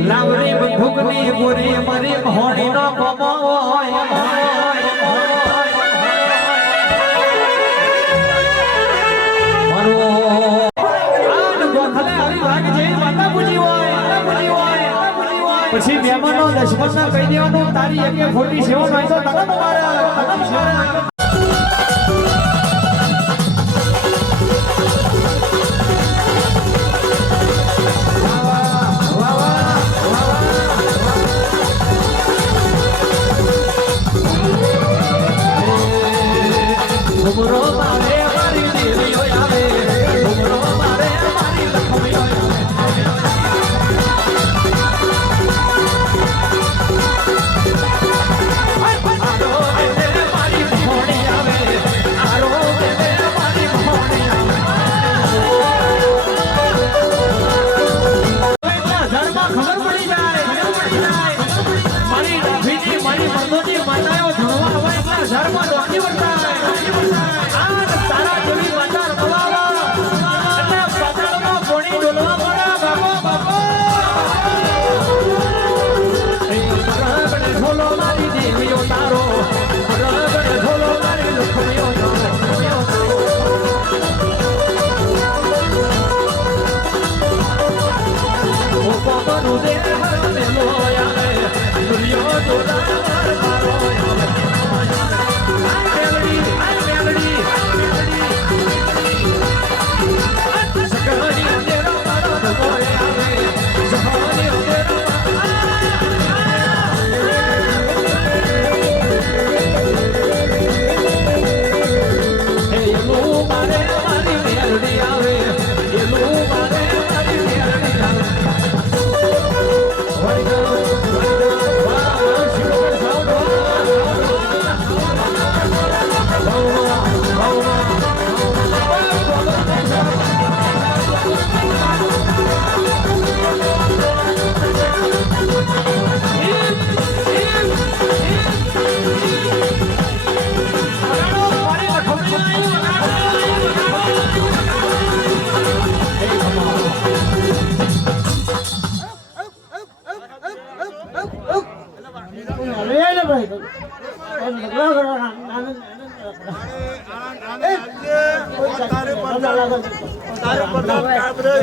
લાવરી બંદૂકની ગોરી મરી હોણીનો કમાય પછી મહેમાનો દશમન કહી દેવાનું તારી એકે ખોટી સેવા હોય તો તને મારે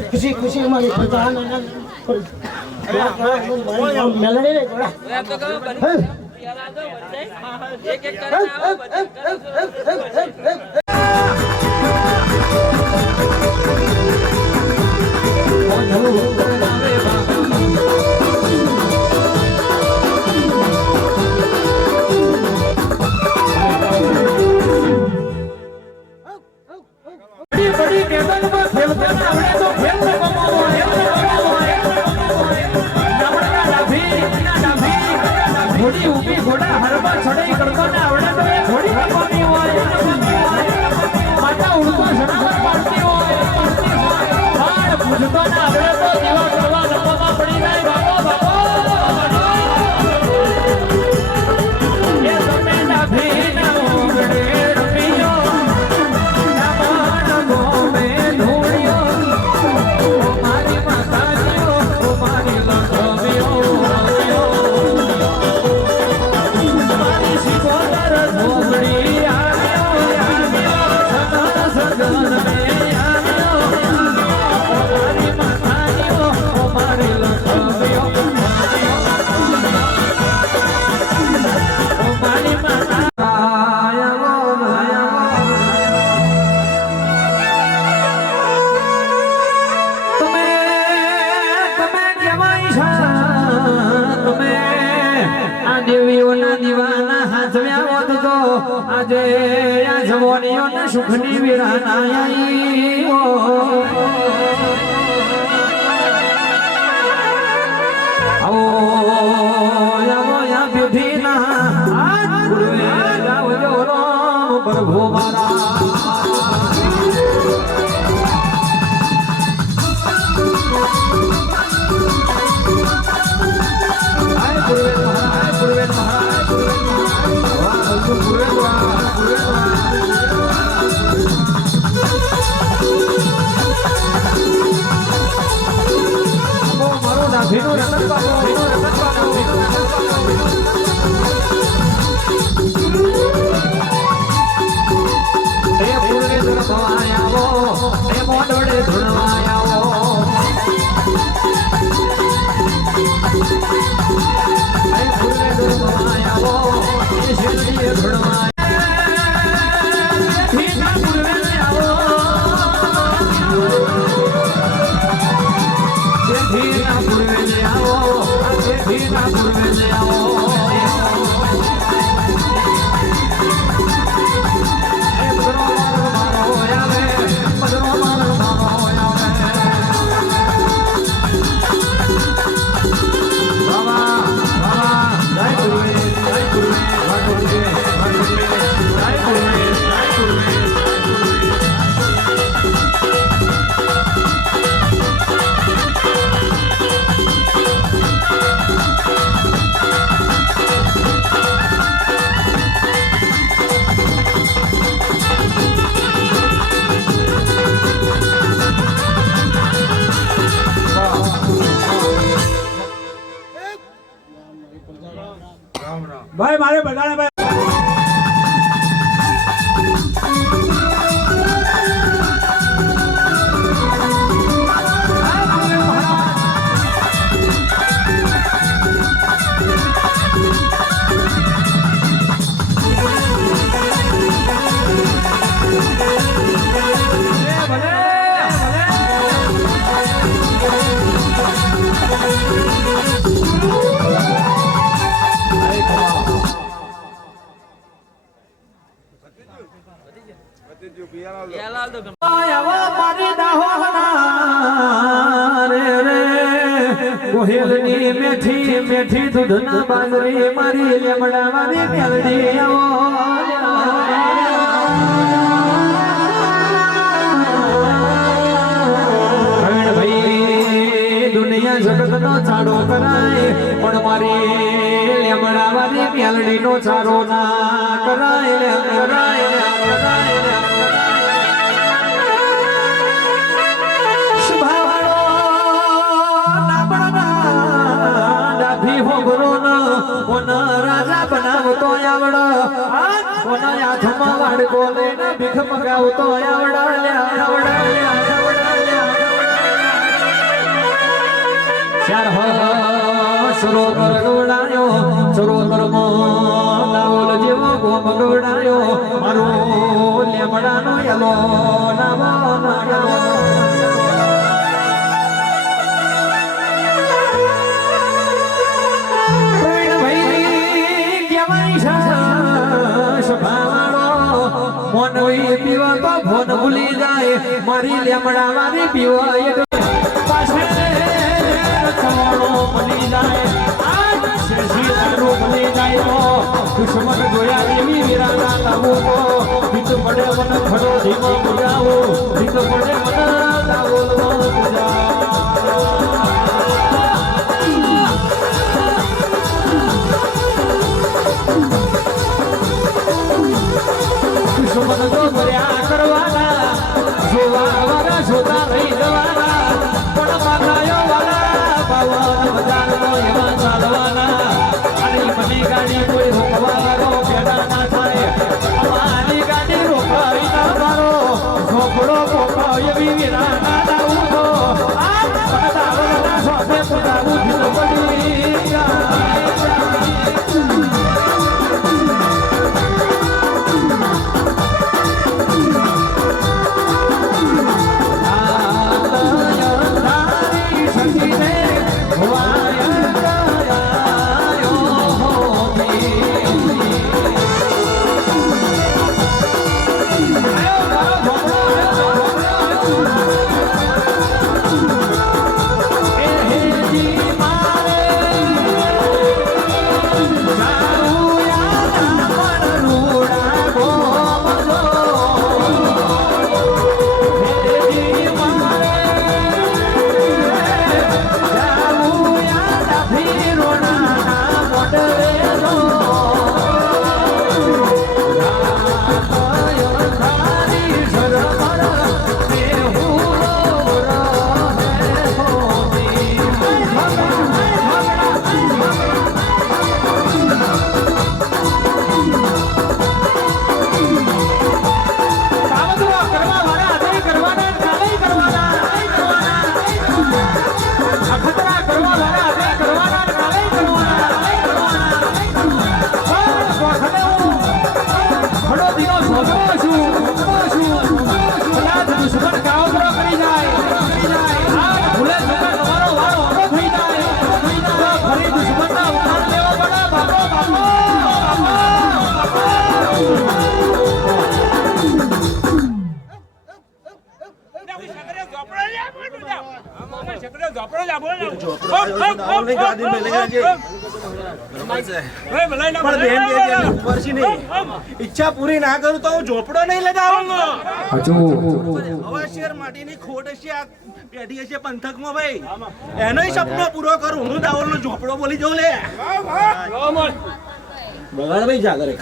खुशी खुशी हमारी मेलडी बड़ी मैदान में खेलते हैं तो खेल આજે આ જવાનીઓને સુખની વિરાના આઈ પ્રભુ મારો નાભીનો રતન બાબો મોડોડે ધૂણવાયાઓ ફૂલે ધૂણવાયાઓ એ શેરડીએ ભાઈ મારે બગાડે ભાઈ કોહેલની મેઠી મેઠી દૂધના બાંદરી મારી લેમડા મારી મેલડી ભાઈ દુનિયા જગત નો ચાડો કરાય પણ મારી લેમડા મારી મેલડી નો ચારો ના કરાય રાજા બનાવતો આવડો કોના હાથમાં વાડકો લઈને ભીખ મગાવતો સરોવર ગોડાયો સરોવર મોલ જેવો ગોમ ગોડાયો મારો લેમડાનો યલો નામો મોનવી પીવા તો ફોન ભૂલી જાય મારી લેમડા મારી પીવા એક પાસે ચવાણો બની જાય આજ શેષી તારો બની જાય તો દુશ્મન જોયા એવી વિરાના લાવો તો ભીત પડે મન ખડો ધીમો બજાવો ભીત પડે મન લાવો દુશ્મન તો કર્યા કરવાના જોવા વાળા જોતા રહી જવાના પણ માતાયો વાળા પાવન બજારનો એવા ચાલવાના અને મને ગાડી કોઈ રોકવાનો પેડા ના થાય અમારી ગાડી રોકાઈ ના મારો ઝોપડો પોકો એવી વિરાના દાવું તો આ પગદાવરના સાથે પુરાવું ભીલ પડી ઈચ્છા પૂરી ના કરું તો હું ઝોપડો નહીં લગાવવાનો. હજુ હવા શેર માટીની ખોટ હશે, આ પેઢી હશે પંથકમાં ભાઈ, એનોય સપનો પૂરો કરું. હું દાવલ નો ઝોપડો બોલી જાઉં લે. બગાડ ભાઈ જાગર એક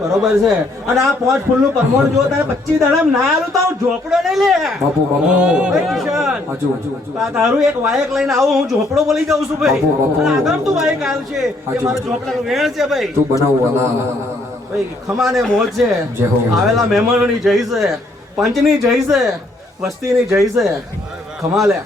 બરોબર છે. અને આ 5 ફૂલ નું પરમોણ જો તારે 25 દાડામાં ના આલું તો હું ઝોપડો નહીં લે. બાપુ બાપુ તારું એક વાયક લઈને આવું, હું ઝોપડો બોલી જાઉં છું ભાઈ. આગળ તું વાયક આવ્યું છે એ મારો ઝોપડાનું વેણ છે ભાઈ. તું બનાવવાના ભાઈ ખમાને મોજ છે, આવેલા મહેમાનોની જય છે, પંચની જય છે, વસ્તીની જય છે. ખમા લે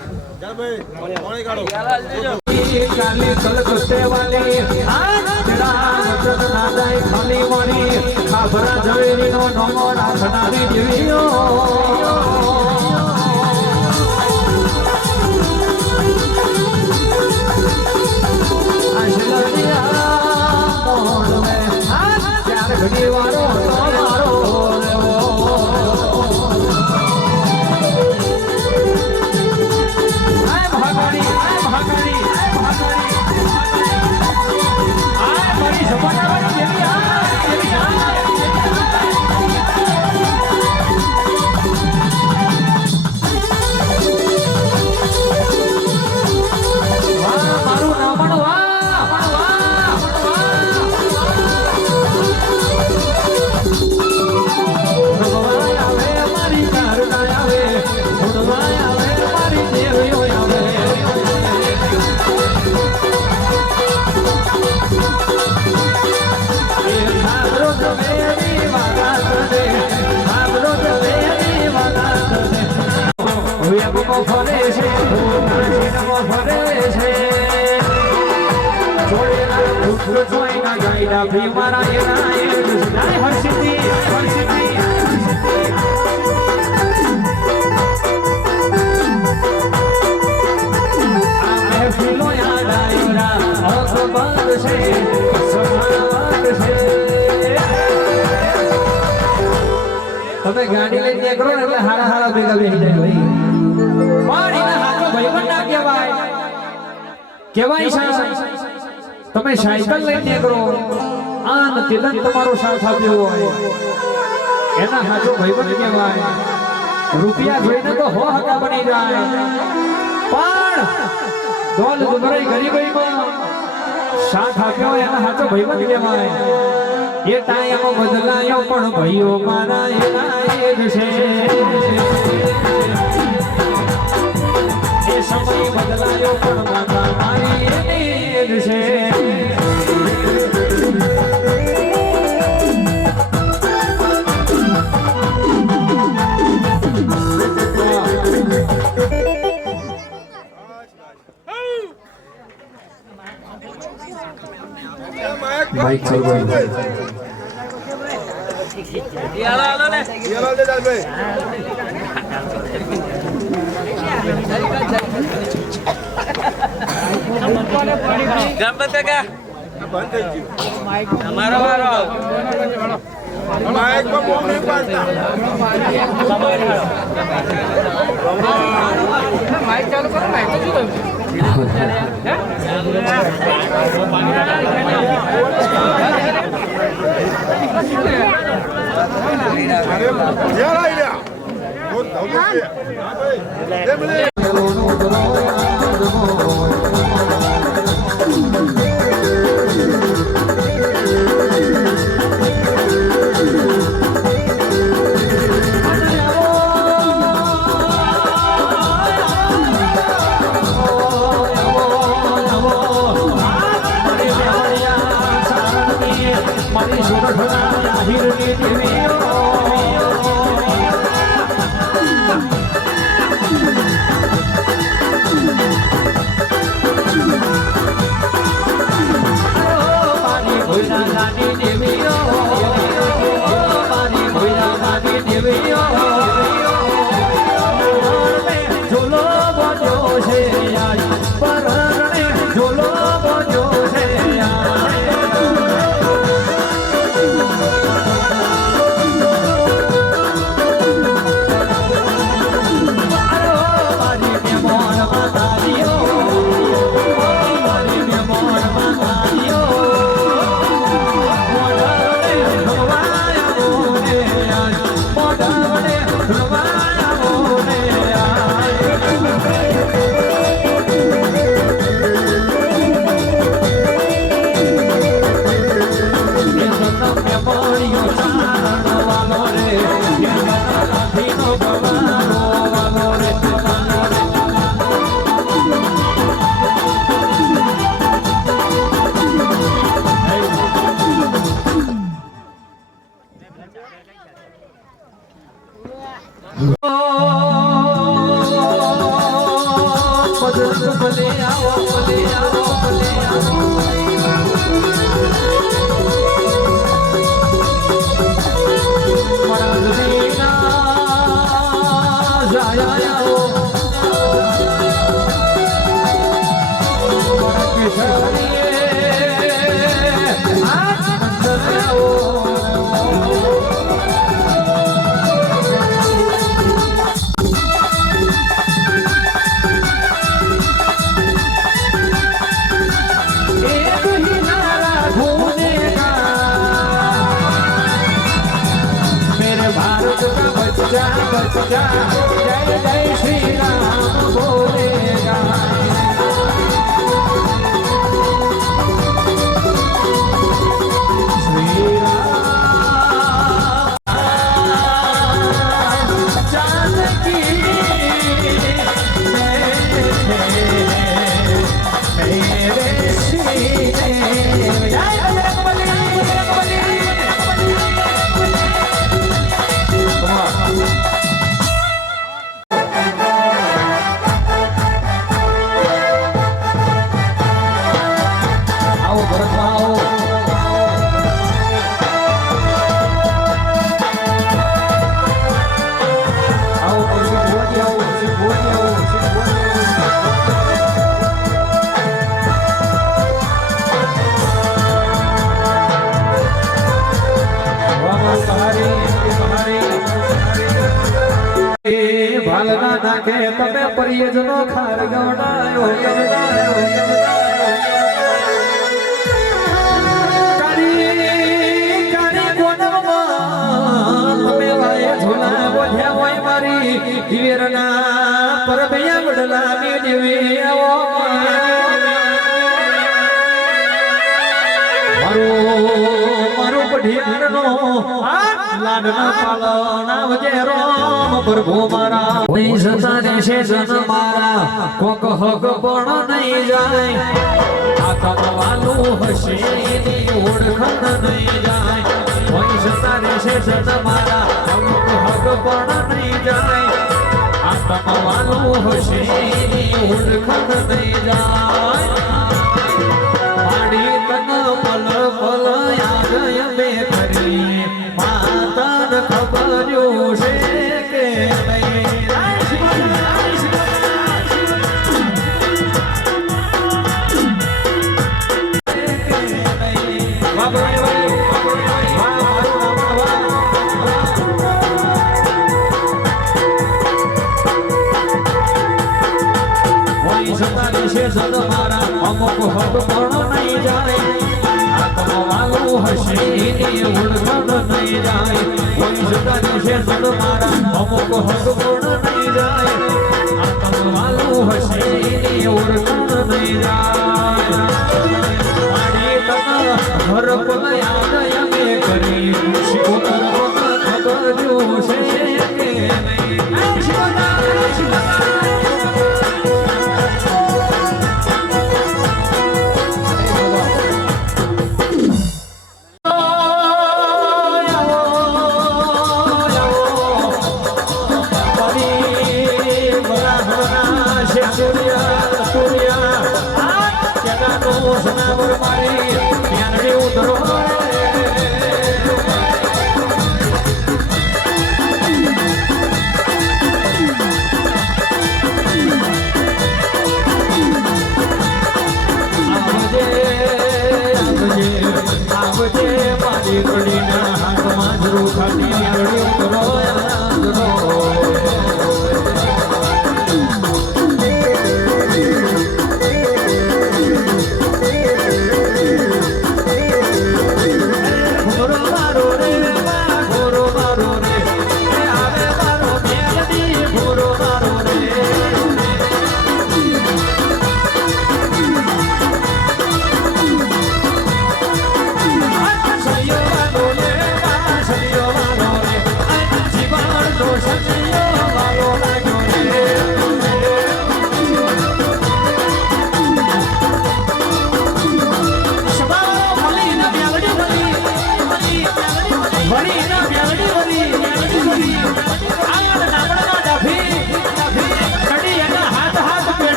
તમે ગાડી લઈને નીકળો ને એટલે હારા હારા ભેગા બેસી જાય ભાઈ. પણ એના હાથો ભાઈબંધ ના કહેવાય, કહેવાય તમે સાયકલ લઈને નીકળો, આન તિલક તમારો સાથ આપ્યો હોય, એના હાથો ભાઈબંધ કહેવાય. રૂપિયા જોઈને તો હો હકા બની જાય, પણ દોલ દુબરાઈ ગરીબીમાં સાથ આપ્યો એના હાથો ભાઈબંધ કહેવાય. એ ટાઈમ બદલાયો પણ ભાઈઓ મારા એના એ જ છે. એ સમય બદલાયો પણ માતા મારી એની જ છે. બાઈક ચાલવાનું ગણપત કાકા અમારો વારો માઇક પર બોલ નહીં પાડતા. માઇક ચાલુ કરો, માઇક તો શું મારી સુરઠના હીરની દેવીઓ મારી ભોયના નાની દેવીઓ મારી ભોયના નાની દેવીઓ ઝોલો બોલ્યો છે પરણે ઝોલો બોલ્યો છે बच्चा जय जय श्री राम बोलेगा श्री राम जानकी मेरे सीने ભાલના નાખે તમે પરિયજનો ખાર ગવડાયો કાળી કોનમમાં તમે વાય ઝોલા બોલ્યા હોય મારી વીરના પરબૈયા વડલા મે દેવી આવો મારો પઢિયારનો લાડના પાલના વજે રોમ પ્રભુ મારા કોઈ સતા દેશે જન મારા કોક હક પણ નહીં જાય આતમવાનું હશે એની ઓળખણ નહીં જાય કોઈ સતા દેશે જન મારા કોક હક પણ નહીં જાય આતમવાનું હશે એની ઓળખણ નહીં જાય પાડી તન પલ પલ યાદ બે કરી માતન ખબર છે કે જાય આત્મા વાલું હશે એની ઓળખાણ નહીં જાય કોઈ જતા છે સદ મારા અમુક હક પૂર્ણ નહીં જાય આત્મા વાલું હશે એની ઓળખાણ નહીં જાય મારી તક ઘર પલ યાદ અમે કરી શિકોતર ખબર જોશે કે નહીં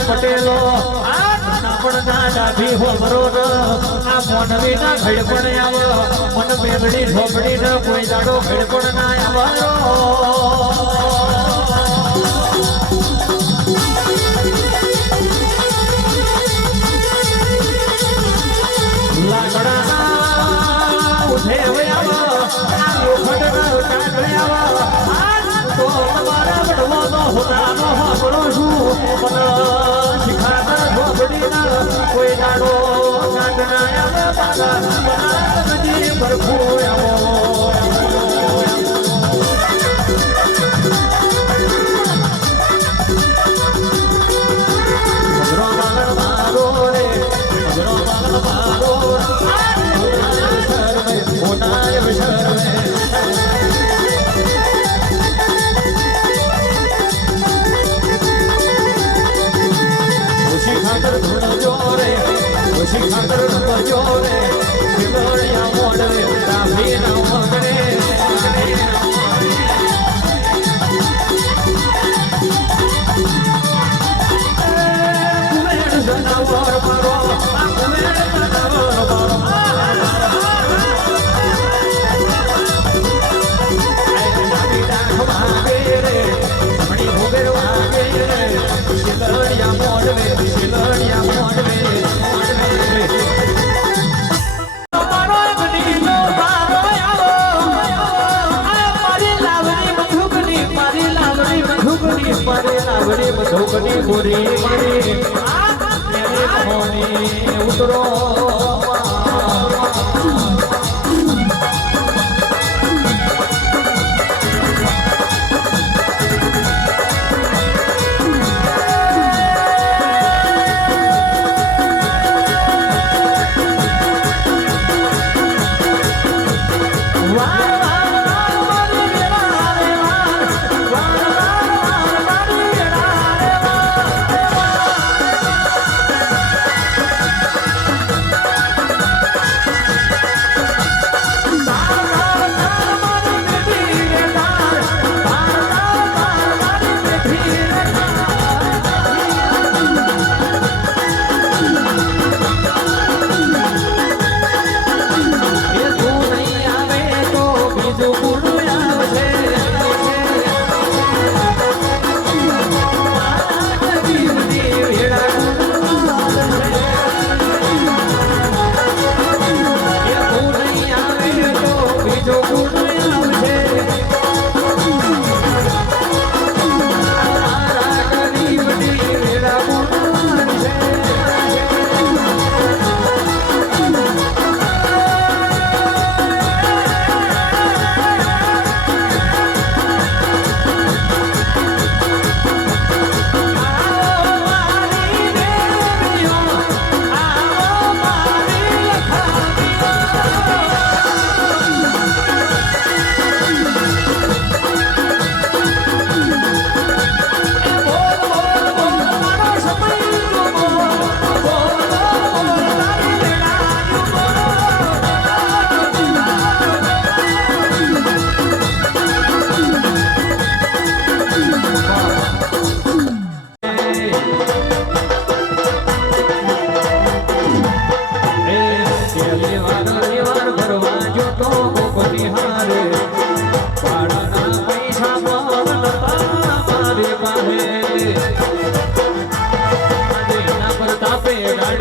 પટેલો ડાભી હો બરોબર આ મોનવી ના ઘડપણ આવ મન મેલડી ઝોપડી ન કોઈ દાડો ઘડપણ ના આવ લાકડા ઉઠે આવ લોખંડ ના કાઢ આવ તો તમારા વડવાનો હોતાનો હોબળો છું પણ શિખાતા ઝોપડીના કોઈ દાડો કાઢના આવે પાગા બનાજી ભરખું આવો મારો રે મારો મોટાય શરમે ખાતર ધૂણજો રે ઓછી ખાતર ધૂણજો રે બિલડિયા મોડવે રામી ના મગરે કુમેર જનાવર મારો કુમેર જનાવર મારો ભાગે રે મણી ભોગર ભાગે રે બિલડિયા મોડવે મારો એક દીનો મારો આવો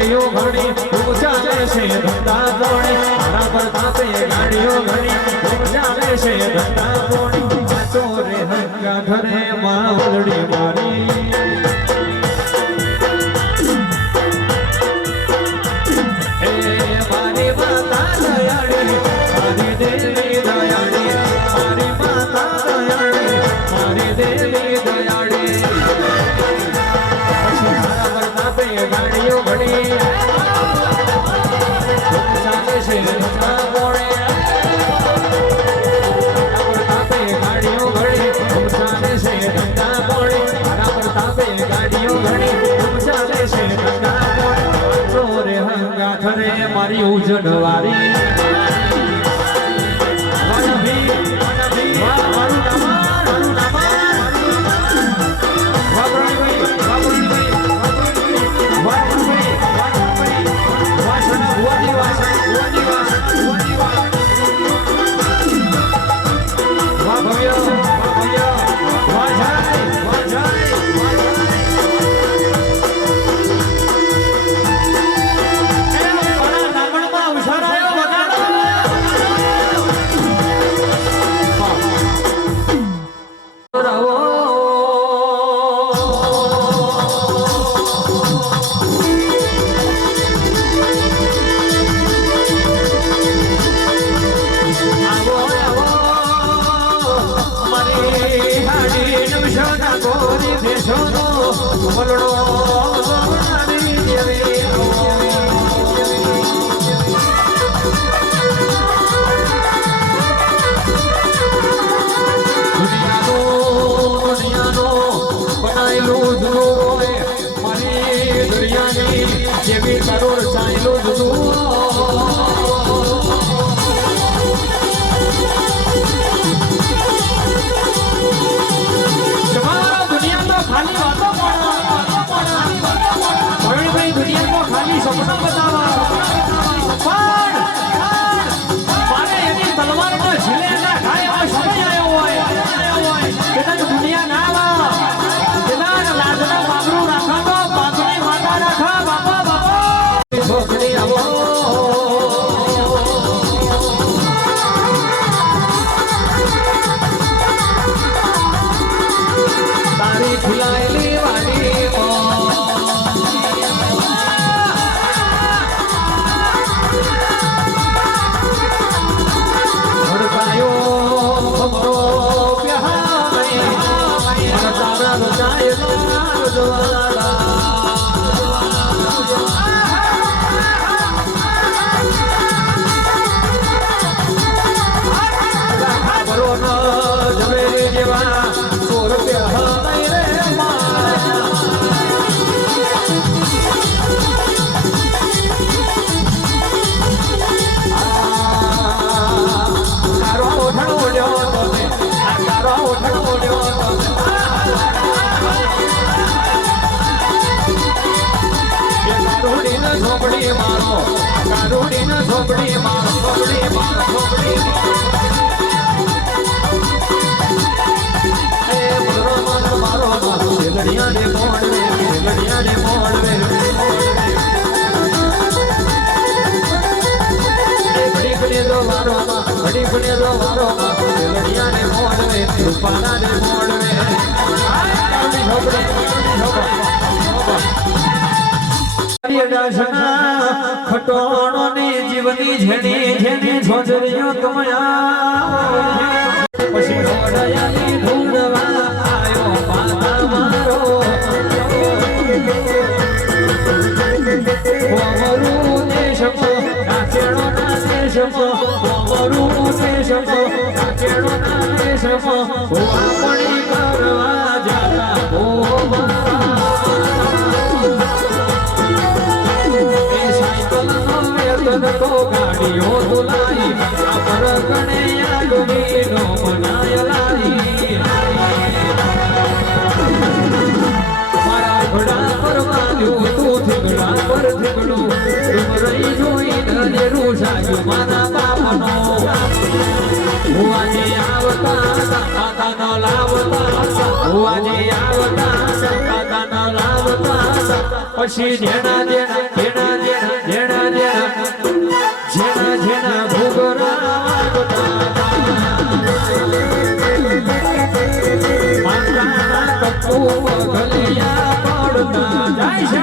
ગાડીઓ ઘણી ખૂબ ચાલે છે ધંધા પોણી મારા પ્રતાપે ગાડીઓ ઘણી ખૂબ ચાલે છે ધંધા પોણી સાચો રે હંગા ઘરે માવડી મારી મારી માતા દયાળી મારી દેવી દયાળી મારી માતા દયાળી મારી દેવી દયાળી પછી મારા પ્રતાપે ગાડીઓ ઘણી ચાલે છે ધંધા પોણે પ્રતાપે ગાડીઓ ઘણી ચાલે છે ધંધા પોણે મારા પ્રતાપે ગાડીઓ ઘણી ચાલે છે ધંધા પોણે ચોરે હંગા ઘરે મારી ઉજળવારી જેવી કરોડ ચાલ્યું દુનિયા તો ખાલી વાતો દુનિયા તો ખાલી સપના બતાવા મારે એની તલવાર ના ઝીલે ના ખાય એવો સમય આવ્યો હોય કદાચ દુનિયા ના વા કદાચ લાજના બાબરું રાખા તો બાજુની માતા રાખા બાપા બાપા છોકરી આવો તારી ખુલાયેલી વાડી ઝોપડી મારો કારુડીને ઝોપડી મારો ઝોપડી મારો ઝોપડી એ મારો મારો મારો મારો લડિયાને મોડવે લડિયાને મોડવે એ ઘડી ઘડી રો મારો ઘડી ઘડી રો મારો લડિયાને મોડવે રૂપાનાને મોડવે કારુડી ઝોપડી ખટોણો ને જીવની જેની જેની છોજરીઓ તમયા પછી છોડાયાની ધૂળવા આયો પાતા મારો ઓમરુ દેશકો નાચેણો ના દેશકો ઓમરુ દેશકો નાચેણો ના દેશકો ઓ આપણી કરવા જાતા ઓ તો ગાડીઓ ધોલાઈ અમર ગણે આગવી નો મનાયલાઈ મારા ઘોડા પર બાંધ્યું તું થીગડા પર થીગડું ડુમરઈ જોઈ નજે રૂષાયું મારા બાપનો હું આજે આવતા કાકા ન લાવતા હું આજે આવતા કાકા ન લાવતા પછી જેણા જેણા જેણા ગલિયા પડતા જાય છે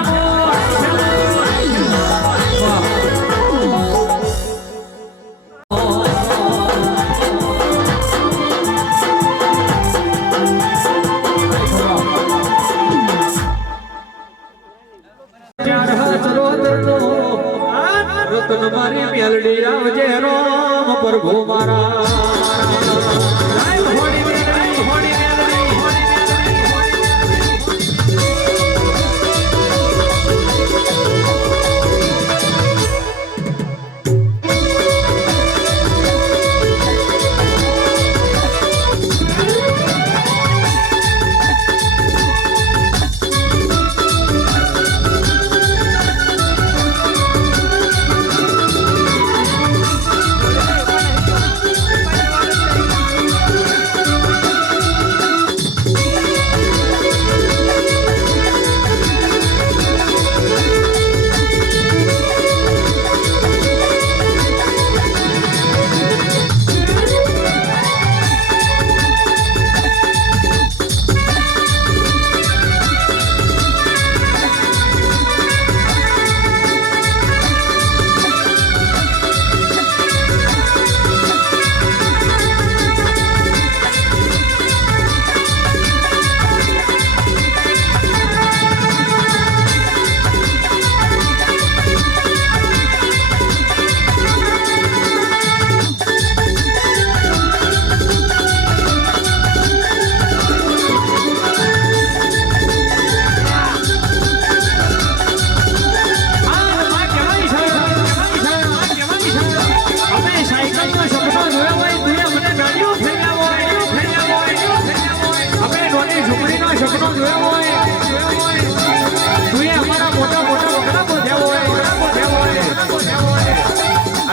રતન મારી મેલડી આવજે રોમ પ્રભુ મારા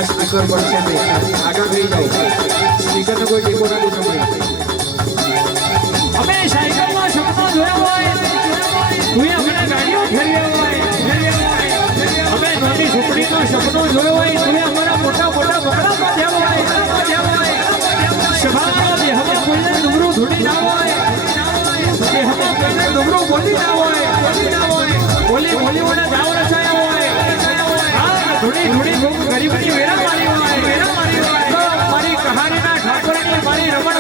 સ્પીકર પર છે આગળ થઈ જાઓ સ્પીકર નો કોઈ ટેકો નથી સંભળાય અમે સાયકલમાં સપનો જોયો હોય તું અમને ગાડીઓ ફેરવ્યા હોય અમે નાની ઝૂંપડીનો સપનો જોયો હોય તું અમારા મોટા મોટા બગડા બાંધ્યા હોય સભામાં બેહવા કોઈને ડુંગરું ધૂડી ના હોય બેહવા કોઈને ડુંગરું બોલી ના હોય બોલી બોલીઓના જાવ રચાયા હોય ધૂડી ધૂડી ગરીબની વેરા મારી હોય મારી કહાનીના ઠાકોરની મારી રમણ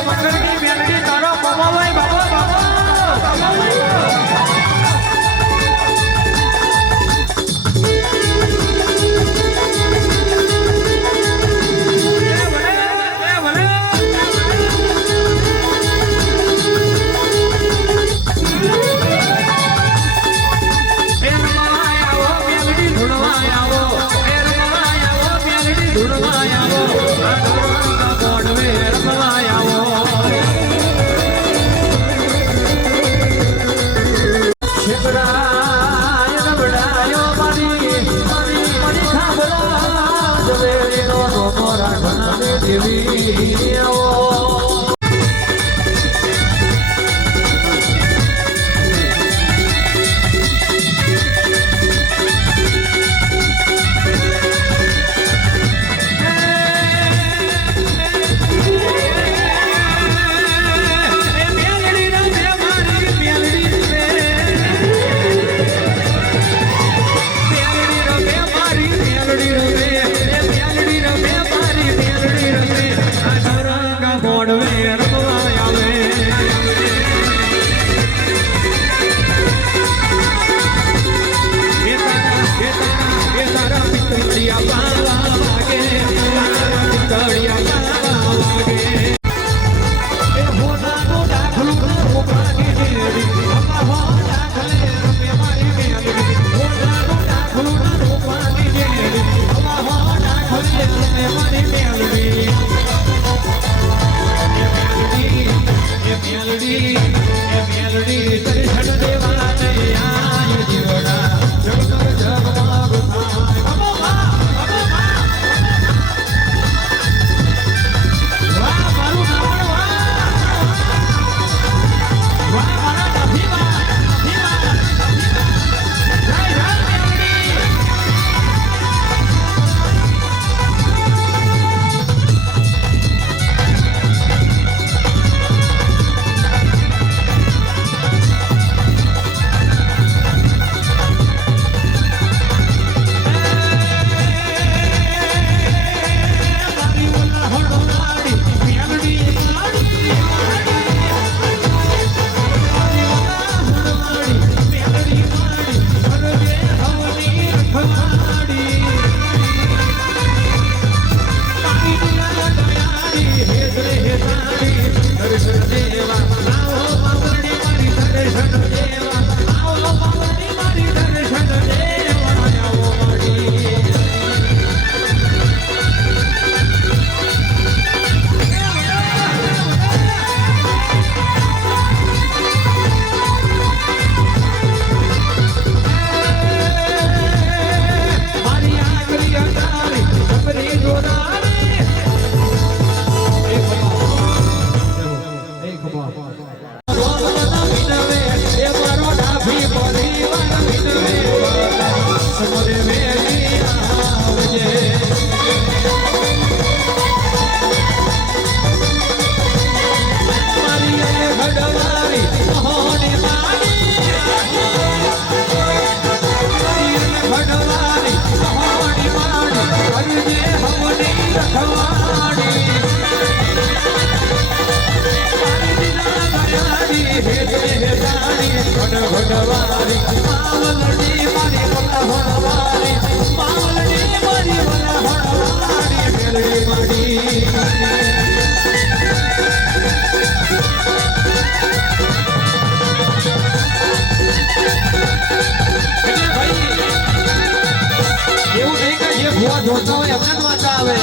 ભૂવા જોતા હોય એમને જ વાંચા આવે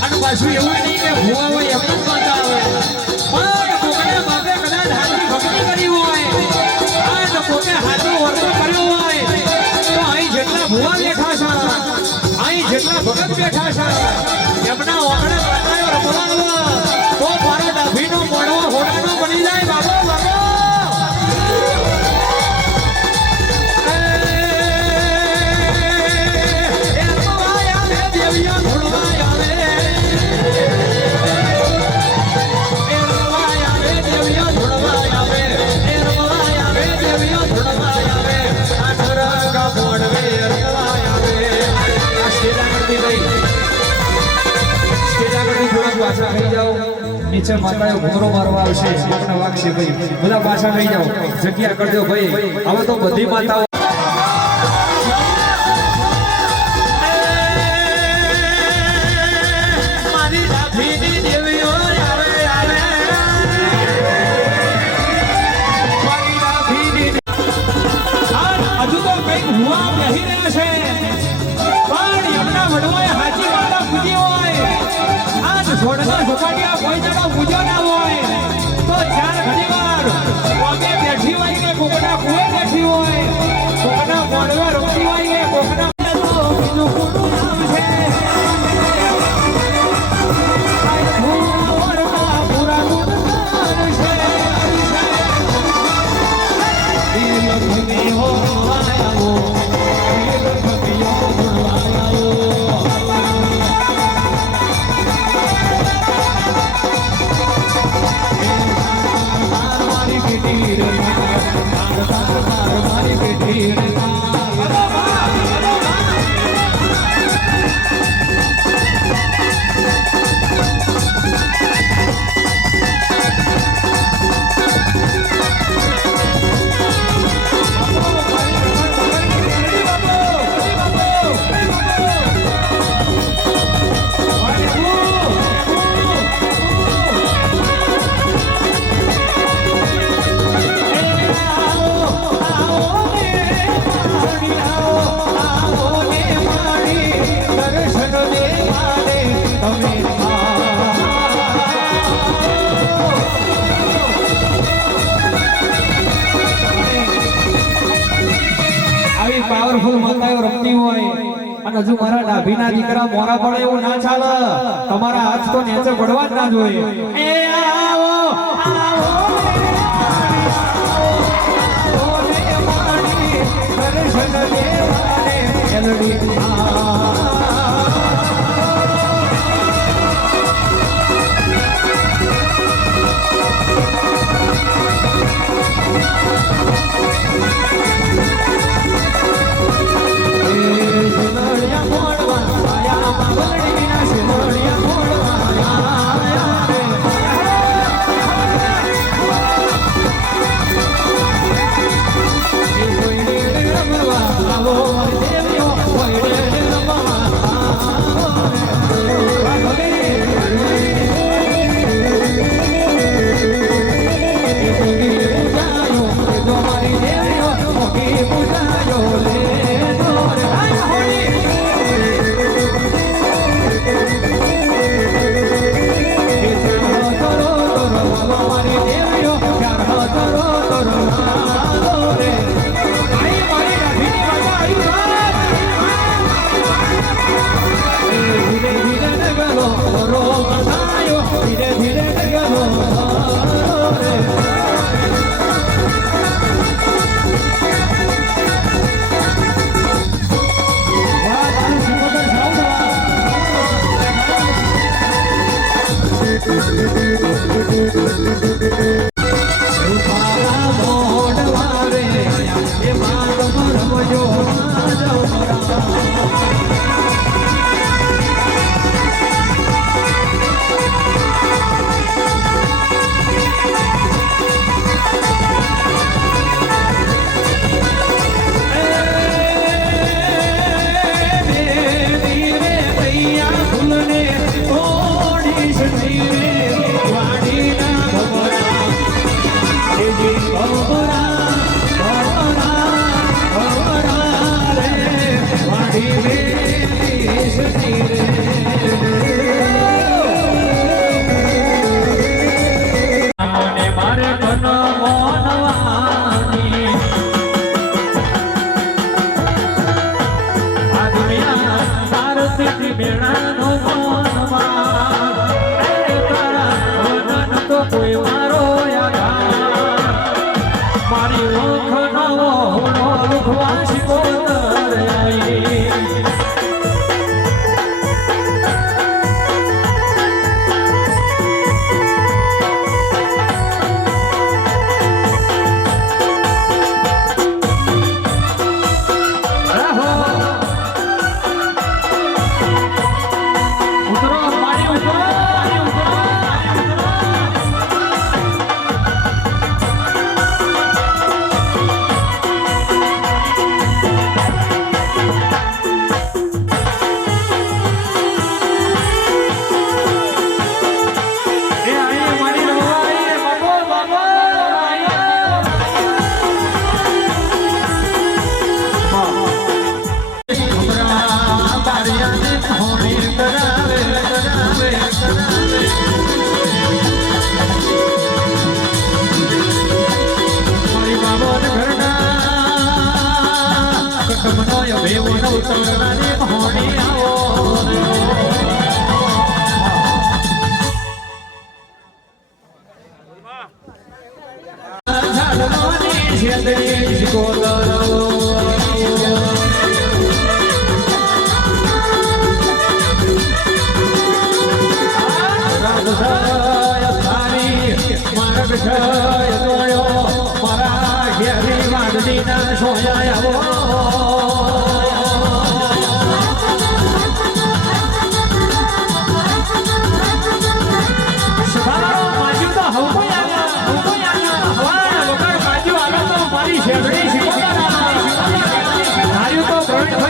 અને પાછું એવું નહીં કે ભૂવા હોય એમને જ વાંચા આવે પણ કોકના બાપે કદાચ હાથની ભક્તિ કરી હોય આ તો કોકે હાથો વર્ગ કર્યો હોય તો અહીં જેટલા ભૂવા બેઠા છે અહીં જેટલા ભગત બેઠા છે એમના ઓગણે વાંચાયો રમવા તો મારો ડાભીનો મોઢો હોડાનો બની જાય બાબો બાબો નીચે માતાએ ઘોરો મારવા આવશે આપણે વાગશે ભાઈ બધા પાછા થઈ જાઓ જગ્યા કરજો ભાઈ હવે તો બધી માતાઓ મારી ડાભીની દેવીઓ આવે આવે મારી ડાભીની હજુ તો કઈક હુઆ બેહી રહ્યા છે પણ એમના વડવાએ હાજી માતા પૂજી હોય છોડના ઝોપાટિયા કોઈ જગ્યા પૂજો ના હોય તો ચાર ઘણી વાર વાગે બેઠી હોય કે કોકના કુએ બેઠી હોય કોકના મોડવે રોકતી હોય કે કોકના બીજું કોનું નામ છે પૂરા ગુણગાન છે દિલ હો આયો દિલ આયો પાવરફુલ માતાઓ રમતી હોય અને હજુ મારા ડાભીના દીકરા મોરા પડે એવું ના ચાલે તમારા હાથ તો નેચે પડવા જ ના જોઈએ એ આવો આવો દર્શન દેવાને એલડી મન ઉતરનારી હોણી આવો ઝાડવાની છેતરી કોદરો મારા ઘેરી વાડની ના સોયા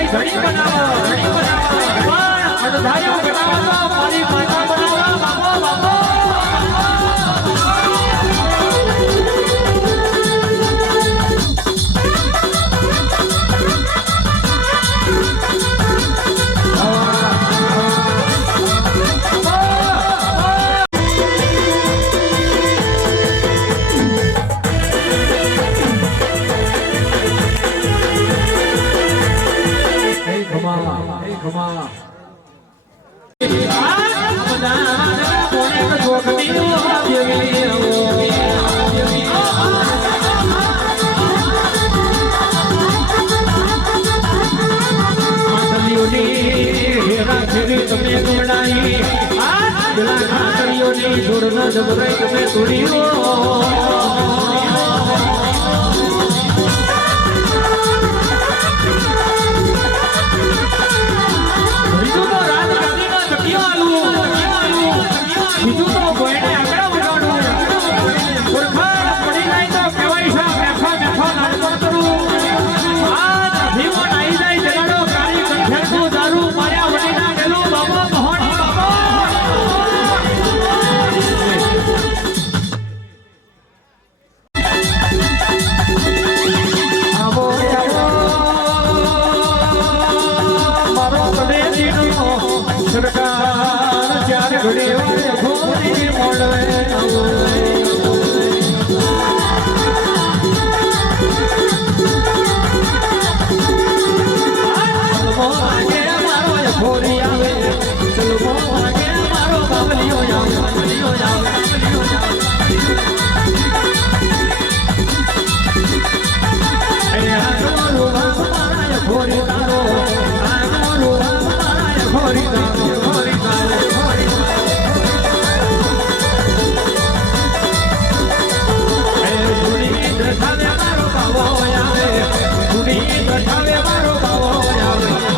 ઘણી બનાવો પણ અડધાર્યું બનાવો તો મારી માતા બનાવવા બાપો બાપો તમે ગોડાઈ પેલા ખાતરીઓની જોડના જબરાઈ તમે તોડીઓ બીજું તો રાજગાદીમાં જગ્યા આલું બીજું તો ગોયને આંકડા વગાડું ઓળખાણ પડી જાય તો કહેવાય છે મેઠો મેઠો નાનપણ કરું આ ભીમો નાઈ જાય જગાડો કાળી કંઠેરનું દારૂ માર્યા વડીના ગેલું બાબો મહોણી બાબો આવો મારો કડેજીનો સરકાર ચાર ઘડી વાળે ઘોડી મોડવે ઘોરી આવે ચલવો વાગે મારો બાબલીઓ આવે બાબલીઓ આવે બાબલીઓ આવે એ આનો મારા ઘોરી તારો આનો મારા ઘોરી તારો ઘોરી તારો ઘોરી એ ગુડી દઠાવે મારો બાવો આવે ગુડી દઠાવે મારો બાવો આવે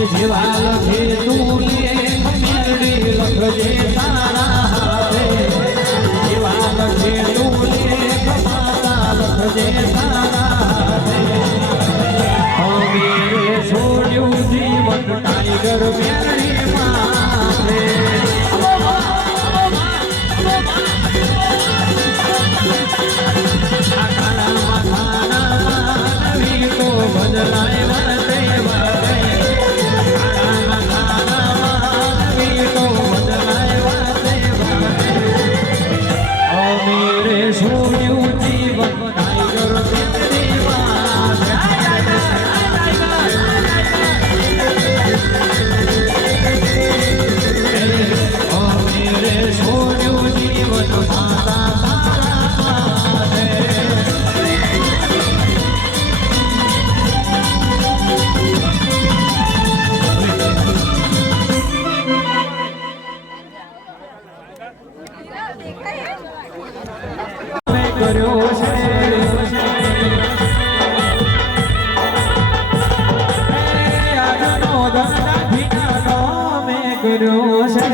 એ જેવા લખે તું મેરડી લખજે તારા હારે જેવા લખે તું માતા લખજે તારા હારે અમે છોડ્યું જીવન ટાઈગર મેરડી મારે બદલાય વરતે વરતે બદલાય વરતે વરતે અમીરે છોડ્યું જીવન ટાઈગર મેરડી મારે અમીરે છોડ્યું જીવન માતા કર્યો છે આજનો દાદા ભીખાનો મેં કર્યો છે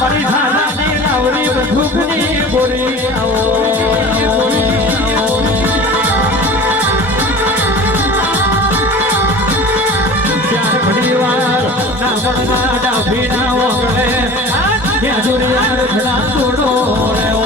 મારી ધારાની લાવરી બંદૂકની ગોરી આવો ડામણના ડાભીના ઓગળે ત્યાં દુનિયા રખડા તોડો રહ્યો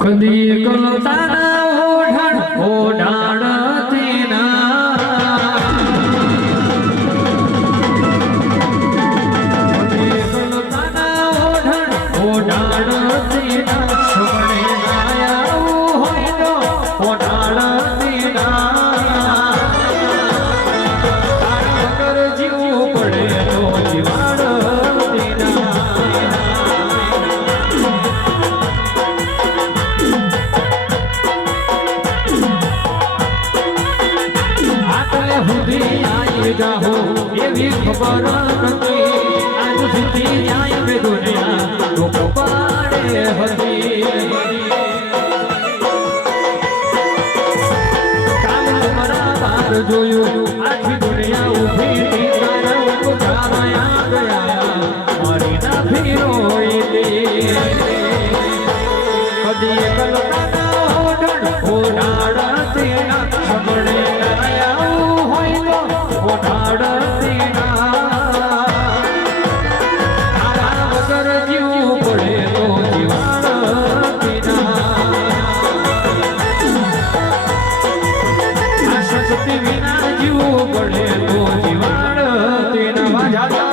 કદી કલતાના ઓઢાણથી એવી ખબર નથી આજ સુધી ન્યાય બે દુનિયા લોકો પાડે હતી કામ મારા બાર જોયું આખી દુનિયા ઉભી ગયા મારી ના ફીરો કદી કલતાના ઓઢાણથી સગડે આયા હોય ઓઢાણથી આવા વગર જીવવું પડે તો જીવાણ આ શક્તિ વિના જીવવું પડે તો જીવાણ તેના વાજા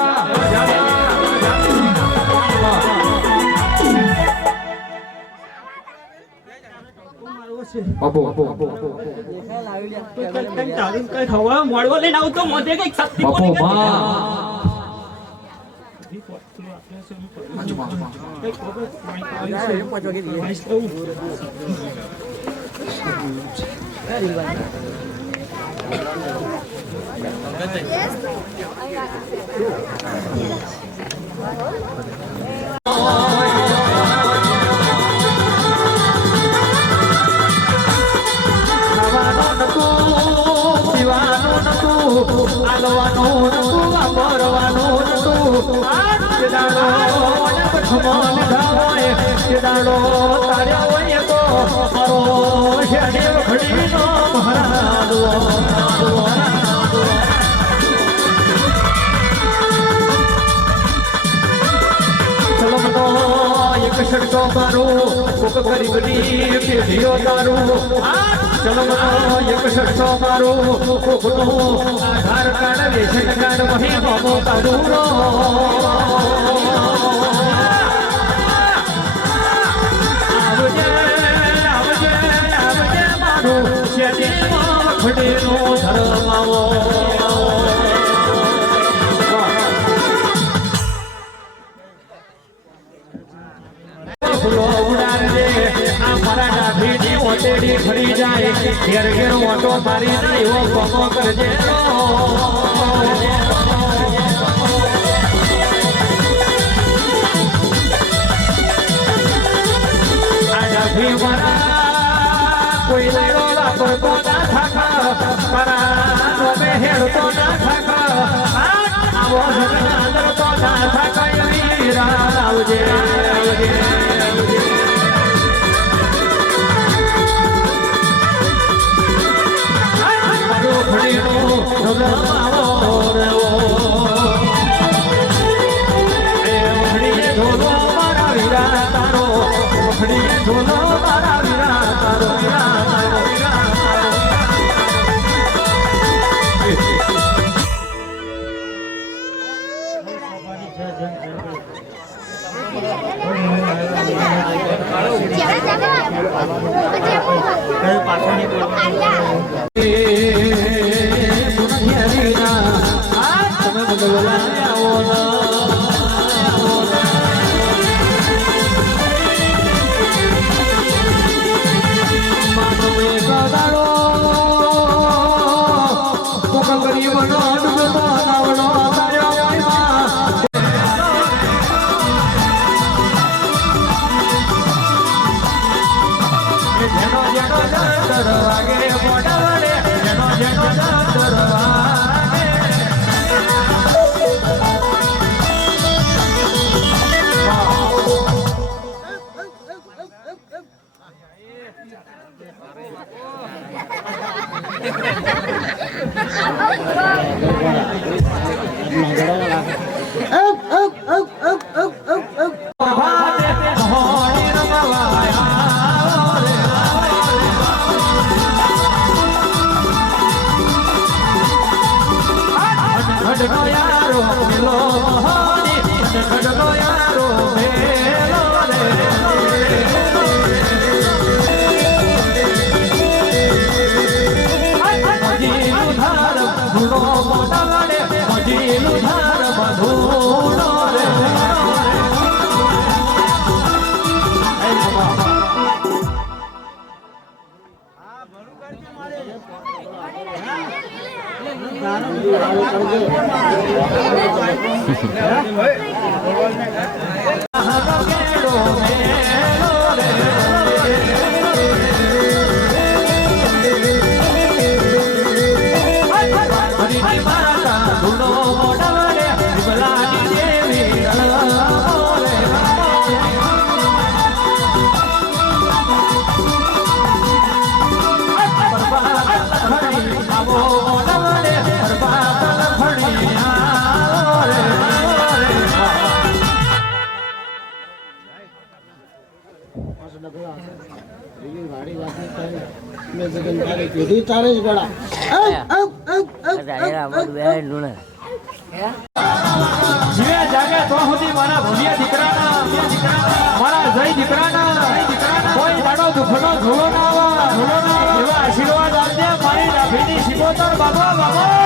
કઈ ખવા મળવા લઈને આવતો મધે કઈક શક્તિ એક શડકો મારું કોક ગરીબની પેઢીઓ તારું ચલો એક શડકો મારું કોકનું આધાર કાર્ડ રેશન કાર્ડ વહી મોમો તારું આવજે આવજે આવજે મારું શેરીમાં ખડેનો ધર્મ આવો ખરી જાય ઘેર ઘેર ઓટો મારી એવો કમો કરજે કોઈ લાડો વાપરતો ના થાકા મારા હેડતો ના થાકા આવો તો ના થાકા આવજે આવજે ગરીબ નો પેઢી તારે જ ગળા જીવે જાગે તો સુધી મારા ભોલિયા દીકરાના મારા જય દીકરાના કોઈ દાડો દુખનો ધૂળો ના આવે એવા આશીર્વાદ આપજે મારી રાભીની શિકોતર બાબા બાબા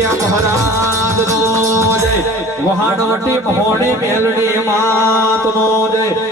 કનૈયા મહારાજનો જય વહાણવટી મહોણી મેલડી માતનો જય